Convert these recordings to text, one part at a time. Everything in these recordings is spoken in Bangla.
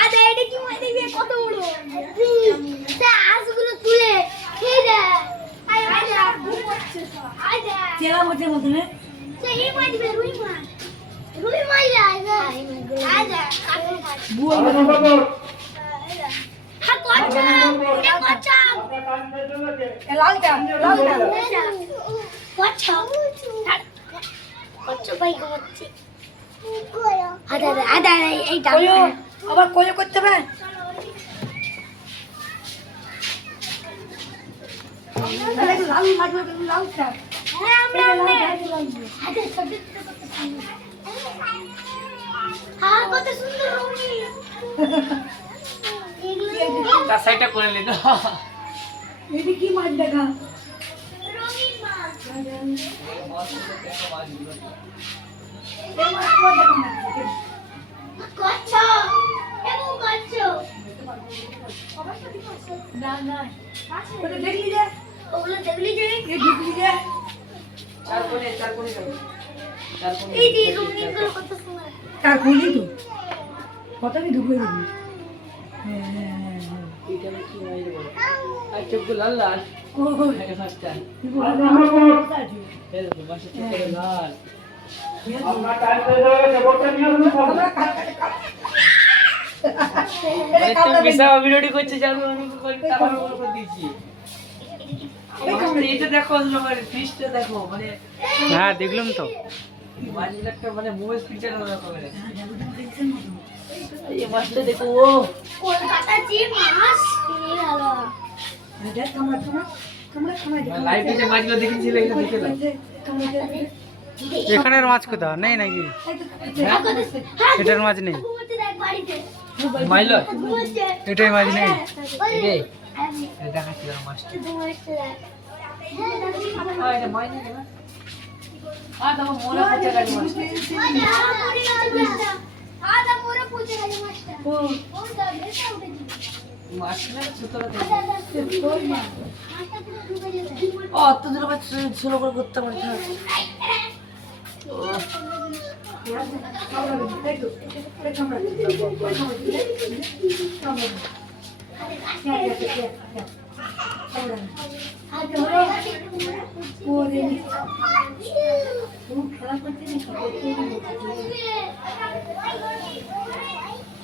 আদা এটা কি মনে দেখবি কত বড় তা আজগুলো তুলে খেয়ে দে আদা আদা চেলা বলছে মত না সে এই মাছ দিবে রুই মাছ আদা আদা কাটল মাছ বুয়া হ্যাঁ কচ্ছা এটা কচ্ছা লালটা কচ্ছা কচ্ছা ভাই ঘুমাচ্ছে আদা আদা এইটা কইও আবার কইও করতে হবে লাল মাছ লালটা হ্যাঁ কত সুন্দর রঙিন তার সাইডটা করে নিল এটা কি মাছ দেখা রঙিন মাছ কচ্ছা এবং কচ্ছা না না ওটা দেখলি যে ওগুলো দেখলি যে এই ঢুকলি যে চার কোণে এই যে রঙিন গুলো কত সুন্দর তার খুলি তো কত কি ঢুকে দিবি হ্যাঁ হ্যাঁ হ্যাঁ এটা কি হয় রে বল আর চোখগুলো লাল লাল ও আগে ফার্স্টটা তুই বল আমার কথা আছে এই তো বাসা চোখগুলো লাল তুমি বিশাল ভিডিওটি করছে জানো আমি তারপর করে দিয়েছি এটা দেখো তোমার ফিশটা দেখো মানে হ্যাঁ দেখলাম তো মাছগুলো একটা মানে মুভি পিকচার দেখো মানে এই মাছটা দেখো ও কলকাতা যে মাছ এই হলো দেখ কামড়া লাইভে যে মাছগুলো দেখেছিলে এটা দেখে দাও এখানের মাছ কোথা নেই নাকি এটার মাছ নেই ঘুমোতে দেখ বাড়িতে মাইলো ঘুমোচ্ছে এটাই মাছ নেই এই দেখাচ্ছি আর মাছটা ঘুমোচ্ছে দেখ এটা মাছ নেই না দাও মোরা পচা গাড়ি মাছটা আদা মোরা পুজো গেছে মাছটা ও ও দা বেটা উঠে মাছটা ছোটরা আদা মাছটা পুরো ডুবে যাবে ও অত দূর মাছ ছোট করে করতে পারি না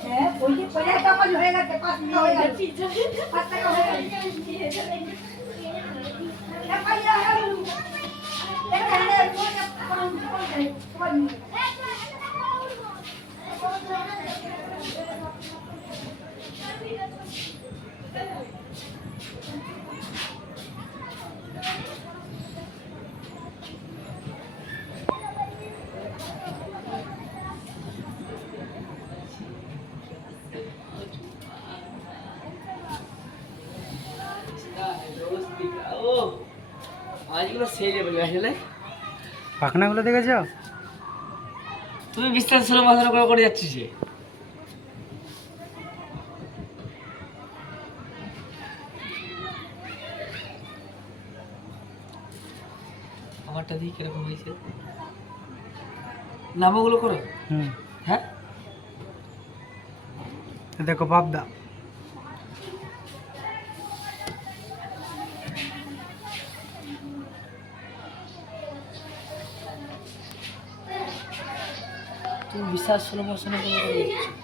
হ্যাঁ ওই যে পয়লা কামাজ হয়ে গেছে 5 টাকা হয়ে গেছে 5 টাকা হয়ে গেছে এ পয়লা হয়ে গেল এখানে কোন মাছগুলো সেই লেভেলে আসলে পাখনাগুলো দেখেছো তুমি বিস্তার ছোট মাছ করে যাচ্ছিস যে আমারটা দিয়ে কিরকম হয়েছে নামগুলো করো হুম হ্যাঁ দেখো পাবদা তুমি বিশাল ষোলো মশনে করে যাচ্ছ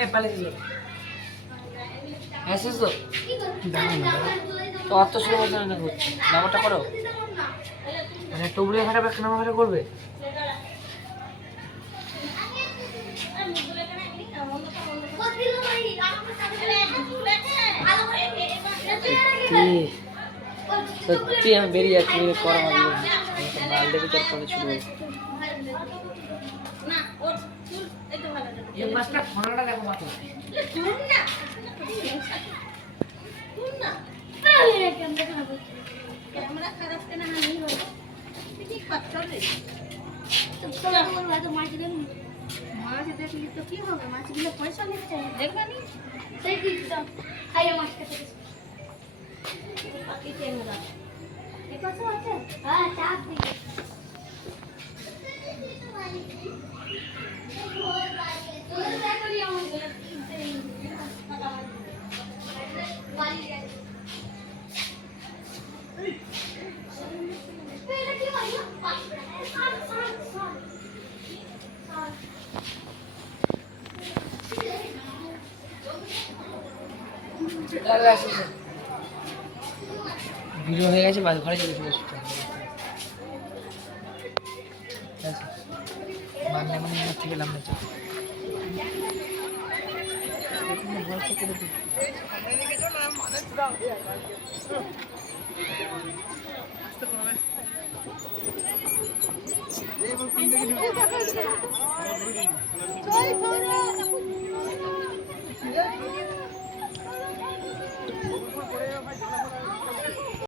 এ পালিয়ে গেল এসেছো তো অত ষোলো মশনে না করছে নামটা করো মানে টুবড়ে ঘাটা ব্যাখ্যা নামা ঘাটা করবে সত্যি আমি বেরিয়ে যাচ্ছি করা হবে মাল দেবে তারপরে শুরু হবে এই মাছটা ফোনাটা দেখো মাত্র মাছ দেখলি তো কি হবে মাছগুলো পয়সা নিচ্ছে দেখবে নি সেই কি খাইয়ে মাছ খেতে বাকি টেমরা ঠিক আছে হ্যাঁ চাপ দিকে ভিডিও হয়ে গেছে বাস ঘরে চলে চলে মানলে মানে হচ্ছে গেলাম না চল